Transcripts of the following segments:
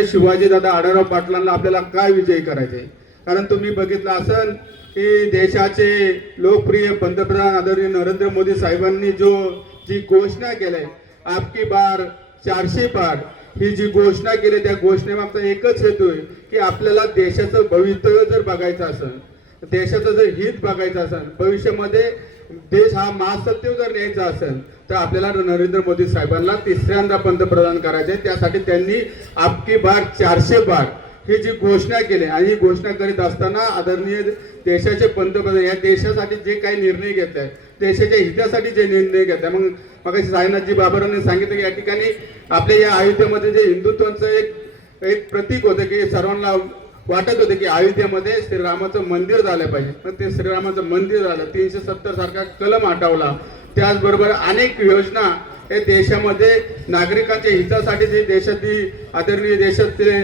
आदरणीय शिवाजीदादा आढळराव पाटलांना आपल्याला काय विजयी करायचे। कारण तुम्ही बघितलं असेल की देशाचे लोकप्रिय पंतप्रधान आदरणीय नरेंद्र मोदी साहेबांनी जी घोषणा केली, आपकी बार 400 पार, ही जी घोषणा केली त्या घोषणेमागचा एकच हेतू आहे की आपल्याला देशाचं भवितव्य जर बघायचं असेल, देशाचं जर हित बघायचं असेल, भविष्यामध्ये देश हा महासत्तेवर जर न्यायचा असेल तर आपल्याला नरेंद्र मोदी साहेबांना तिसऱ्यांदा पंतप्रधान करायचे। त्यासाठी त्यांनी आपकी बार 400 पार ही जी घोषणा केली आणि ही घोषणा करीत असताना आदरणीय देशाचे पंतप्रधान या देशासाठी जे काही निर्णय घेत आहे, देशाच्या हितासाठी जे निर्णय घेत आहे, मग साईनाथजी बाबरांनी सांगितलं की या ठिकाणी आपल्या या अयोध्येमध्ये जे हिंदुत्वाचं एक प्रतीक होतं की सर्वांना वाटत होते की अयोध्येमध्ये श्रीरामाचं मंदिर झालं पाहिजे, पण ते श्रीरामाचं मंदिर झालं, 370 सारखा कलम हटवला। त्याचबरोबर अनेक योजना हे देशामध्ये नागरिकांच्या हितासाठी जे देशातील आदरणीय देशाचे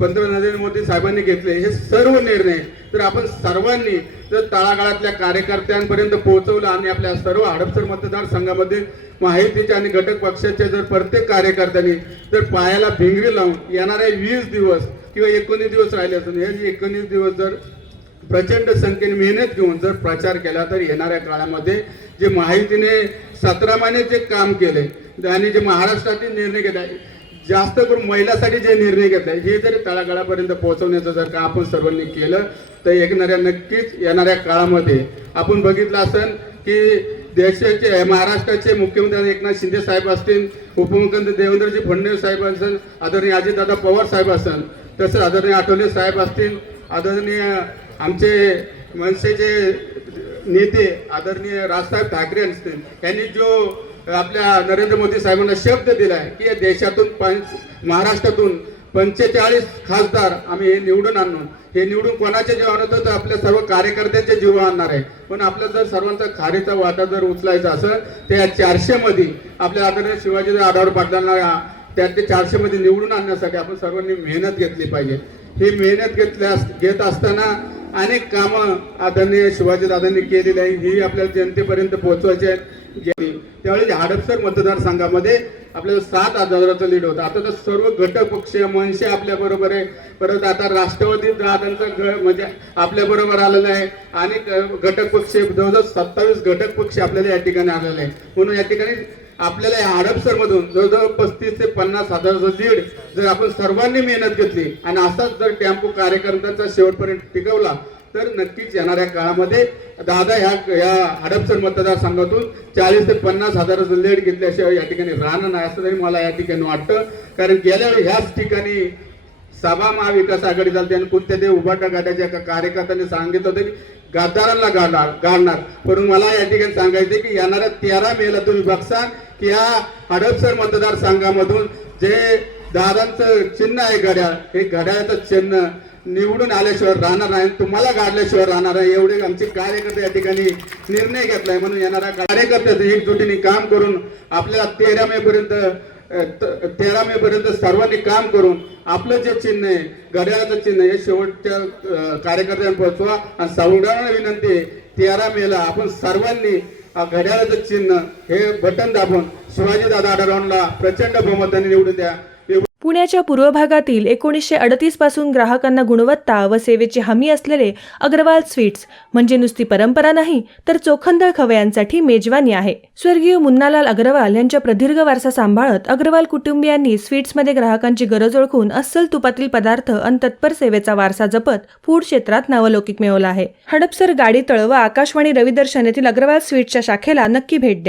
पंतप्रधान नरेंद्र मोदी साहेबांनी घेतले हे सर्व निर्णय तर आपण सर्वांनी जर तळागाळातल्या कार्यकर्त्यांपर्यंत पोहोचवलं आणि आपल्या सर्व हडपसर मतदारसंघामध्ये महायुतीच्या आणि घटक पक्षाच्या जर प्रत्येक कार्यकर्त्यांनी जर पायाला भिंगरी लावून येणारे 20 दिवस किंवा 19 दिवस राहिले असून हे 19 दिवस जर प्रचंड संख्येने मेहनत घेऊन जर प्रचार केला तर येणाऱ्या काळामध्ये जे महायुतीने 17 महिने जे काम केले आणि जे महाराष्ट्रातील निर्णय घेतले, जास्त करून महिलांसाठी जे निर्णय घेतले, हे जर तळागाळापर्यंत पोहोचवण्याचं जर का आपण सर्वांनी केलं तर नक्कीच येणाऱ्या काळामध्ये आपण बघितलं असेल की देशाचे महाराष्ट्राचे मुख्यमंत्री एकनाथ शिंदे साहेब असतील, उपमुख्यमंत्री देवेंद्रजी फडणवीस साहेब असतील, आदरणीय अजितदादा पवार साहेब असतील, तसंच आदरणीय आठवले साहेब असतील, आदरणीय आमचे मनसेचे नेते आदरणीय राजसाहेब ठाकरे असतील, यांनी जो आपल्या नरेंद्र मोदी साहेबांना शब्द दिलाय की या देशातून महाराष्ट्रातून 45 खासदार आम्ही हे निवडून आणू, हे निवडून कोणाच्या जीवावर होतं तर आपल्या सर्व कार्यकर्त्यांच्या जीवावर आणणार आहे। पण आपलं जर सर्वांचा खारीचा वाटा जर उचलायचा असेल तर या 400 मध्ये आपल्या आदरणीय शिवाजी आढळराव पाटलांना त्या 400 मध्ये निवडून आणण्यासाठी आपण सर्वांनी मेहनत घेतली पाहिजे। ही मेहनत घेत असताना अनेक कामं आदरणीय शिवाजीदादांनी केलेली आहे, ही आपल्याला जनतेपर्यंत पोहोचवायची आहे। त्यावेळी हडपसर मतदारसंघामध्ये आपल्याला 7,000चं लीड होतं। आता तर सर्व घटक पक्ष मनसे आपल्या बरोबर आहे, परत आता राष्ट्रवादी दादांचं म्हणजे आपल्या बरोबर आलेलं आहे आणि घटक पक्ष जवळजवळ 27 घटक पक्ष आपल्याला या ठिकाणी आलेले आहे। म्हणून या ठिकाणी आपल्याला या हडपसर मधून जवळजवळ 35 ते 50,000चं लीड जर आपण सर्वांनी मेहनत घेतली आणि असाच जर टेम्पो कार्यकर्त्यांचा शेवटपर्यंत टिकवला तर नक्कीच येणाऱ्या काळामध्ये दादा या हडपसर मतदारसंघातून 40 ते 50,000चं लीड घेतल्याशिवाय या ठिकाणी राहणार नाही असं तरी मला या ठिकाणी वाटतं। कारण गेल्या वेळी ह्याच ठिकाणी सभा महाविकास आघाडी झाली आणि कुठल्या उभाटा गटाच्या कार्यकर्त्यांनी सांगितलं होतं की गद्दारांना गाडणार, पण मला या ठिकाणी सांगायचं की येणाऱ्या 13 मेला तुम्ही बघसाल की या हडपसर मतदारसंघामधून जे दादांचं चिन्ह आहे घड्याळ, हे घड्याळाचं चिन्ह निवडून आल्याशिवाय राहणार नाही, तुम्हाला गाडल्याशिवाय राहणार नाही, एवढे आमचे कार्यकर्ते या ठिकाणी निर्णय घेतलाय। म्हणून येणाऱ्या कार्यकर्त्यांनी एकजुटीने काम करून आपल्याला 13 मे पर्यंत सर्वांनी काम करून आपलं जे चिन्ह आहे घड्याळाचं चिन्ह हे शेवटच्या कार्यकर्त्यांना पोहोचवा आणि सर्वांना विनंती आहे 13 मेला आपण सर्वांनी घड्याळाचं चिन्ह हे बटन दाबून शिवाजीदादा आढळरावांना प्रचंड बहुमताने निवडून द्या। पुण्याच्या पूर्व भागातील 1938 पासून ग्राहकांना गुणवत्ता व सेवेची हमी असलेले अग्रवाल स्वीट्स म्हणजे नुसती परंपरा नाही तर चोखंदळ खवयांसाठी मेजवानी आहे। स्वर्गीय मुन्नालाल अग्रवाल यांच्या प्रदीर्घ वारसा सांभाळत अग्रवाल कुटुंबियांनी स्वीट्समध्ये ग्राहकांची गरज ओळखून अस्सल तुपातील पदार्थ आणि तत्पर सेवेचा वारसा जपत फूड क्षेत्रात नावलौकिक मिळवला आहे। हडपसर गाडीतळ व आकाशवाणी रविदर्शन येथील अग्रवाल स्वीट्सच्या शाखेला नक्की भेट द्या।